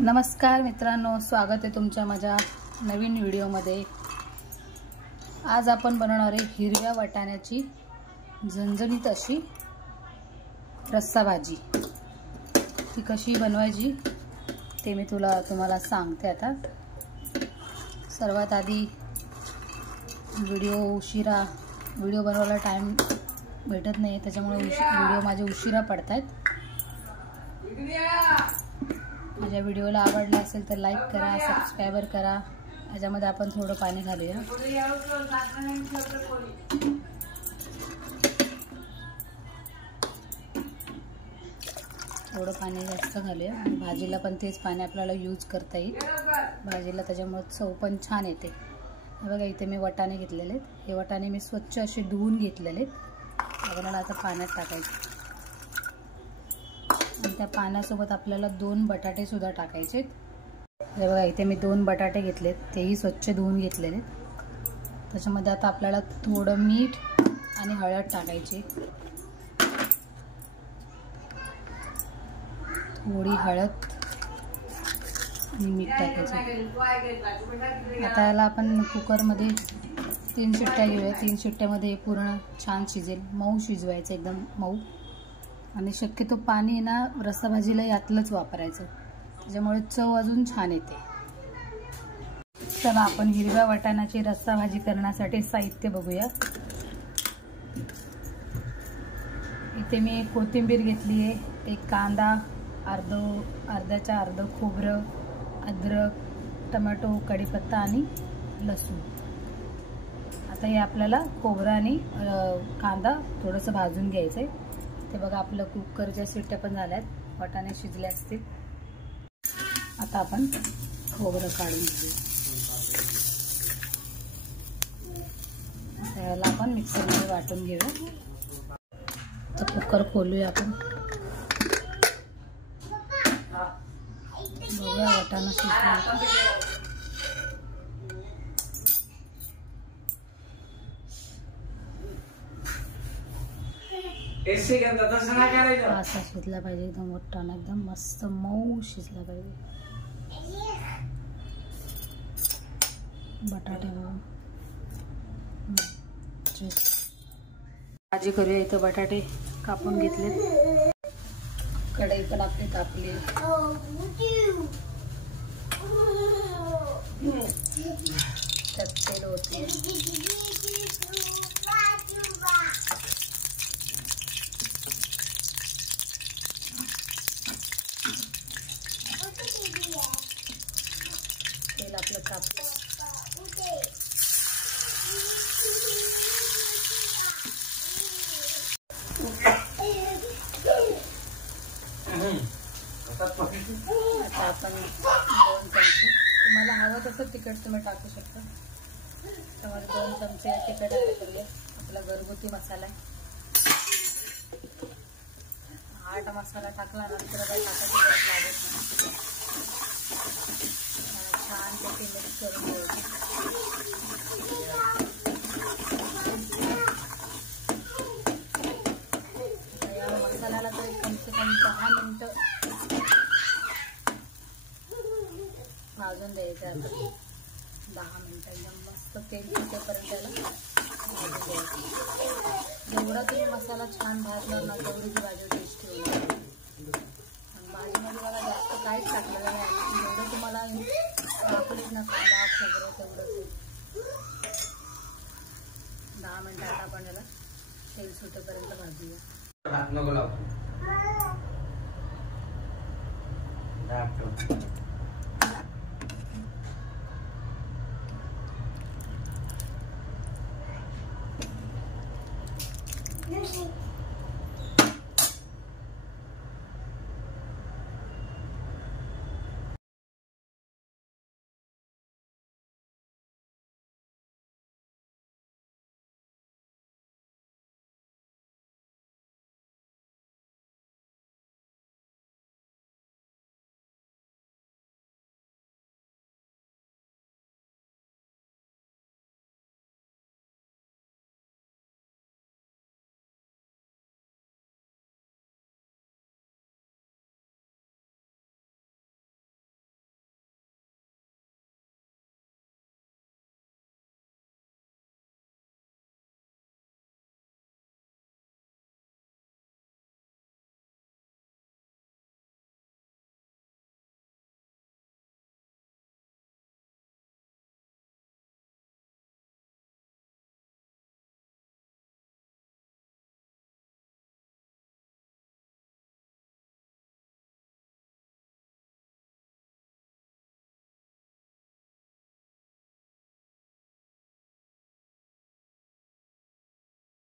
नमस्कार मित्रांनो, स्वागत आहे तुमच्या माझ्या नवीन व्हिडिओमध्ये। आज आपण बनवणार आहे हिरव्या वाटाण्याची झणझणीत अशी रस्सा भाजी। ती कशी बनवायची ते मी तुम्हाला सांगते आता। सर्वात आधी व्हिडिओ बनवायला टाइम भेटत नाही, त्याच्यामुळे व्हिडिओ माझे उशिरा पडतात। माझ्या व्हिडिओला आवडला असेल तर लाईक करा, सबस्क्राइबर करा। याच्यामध्ये आपण थोडं पाणी घालूया। थोडं पाणी जास्त घालूया। भाजीला पण तेच पाणी आपल्याला यूज करता येईल भाजीला, त्याच्यामुळे चव पण छान येते। हे बघा, इथे मी वाटाणे घेतलेले आहेत। हे वाटाणे मी स्वच्छ असे धुवून घेतलेले आहेत। आपल्याला आता पाण्यात टाकायचे आणि त्या पाण्यासोबत आपल्याला 2 बटाटे सुद्धा टाकायचे। हे बघा, इथे मी 2 बटाटे घेतलेत, तेही स्वच्छ धुवून घेतलेले। त्याच्यामध्ये आता आपल्याला थोडं मीठ आणि हळद टाकायची। थोडी हळद आणि मीठ टाकायचं। आता याला आपण कुकरमध्ये 3 शिट्ट्या घेऊया। 3 शिट्ट्यामध्ये पूर्ण छान शिजेल। मऊ शिजवायचं, एकदम मऊ। आणि शक्यतो पाणी ना रस्सा भाजीला यातलंच वापरायचं, त्याच्यामुळे चव अजून छान येते। चला आपण हिरव्या वाटाण्याची रस्सा भाजी करण्यासाठी साहित्य बघूया। इथे मी कोथिंबीर घेतली आहे, एक कांदा, अर्ध्याच्या अर्ध खोबरं, अद्रक, टोमॅटो, कढीपत्ता आणि लसूण। आता हे आपल्याला खोबरं आणि कांदा थोडंसं भाजून घ्यायचं आहे। ते बघा, आपलं कुकरच्या शिट्ट्या पण झाल्यात, वाटाणे शिजले असतील। आता आपण खोबरं काढून घेऊया। त्याला आपण मिक्सरमध्ये वाटून घेऊया। तर कुकर खोलूया आपण, बघूया वाटाणा शिजला। असा शिजला पाहिजे, एकदम वाटाणा एकदम मस्त मऊ शिजला पाहिजे। बटाटे भाजी करूया। इथं बटाटे कापून घेतले, कढई पण आपली तापली, त्यात तेल होते। तेल आपलं तापलं, आता आपण 2 चमचे, तुम्हाला हवं तसं तिखट तुम्ही टाकू शकता। त्यामध्ये 2 चमचे तिखट ॲड करूया। आपला घरगुती मसाला आहे, हा मसाला टाकला ना तर काही टाकायची गरज लागत नाही। छान त्याची मिक्स करून घ्यायची। या मसाल्याला तर कम से कम 10 मिनिटं भाजून द्यायचं। आता 10 मिनिटं एकदम मस्त तेल सुटेपर्यंत त्याला भाजून द्यायचं। जेवढा तुम्ही मसाला छान भाजणार ना तेवढी ती भाजी टेस्टी होईल। आणि भाजीमध्ये मला जास्त काहीच टाकलेलं नाही, जेवढं तुम्हाला वापरेल ना कांदा खोबरं तेवढं। 10 मिनिटात आपण याला तेल सुटेपर्यंत भाजूया।